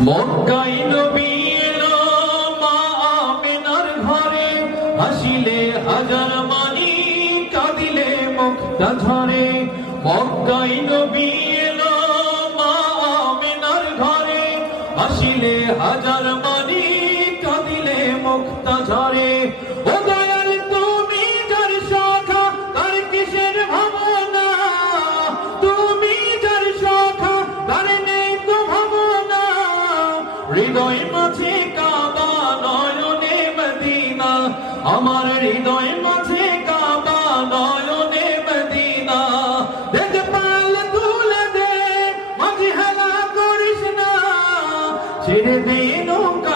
মক্কায় নবী এলো মা আমিনার ঘরে, হাসিলে হাজার মানি কাঁদিলে মুক্তা ঝরে। মক্কায় নবী এলো মা আমিনার ঘরে, হাসিলে হাজার মানি কাঁদিলে মুক্তা ঝরে। ও দয়াল তুমি যার শাখা তার কিসের ভাবনা, তুমি যার শাখা তার নেই তো ভাবনা। হৃদয় মাঝে কাবা নয়নে মদিনা, আমার হৃদয় মাঝে কাবা নয়নে মদিনা। দেখ পাল তুলে দে মাঝে হেলা করিস না, ছেড়ে দে নৌকা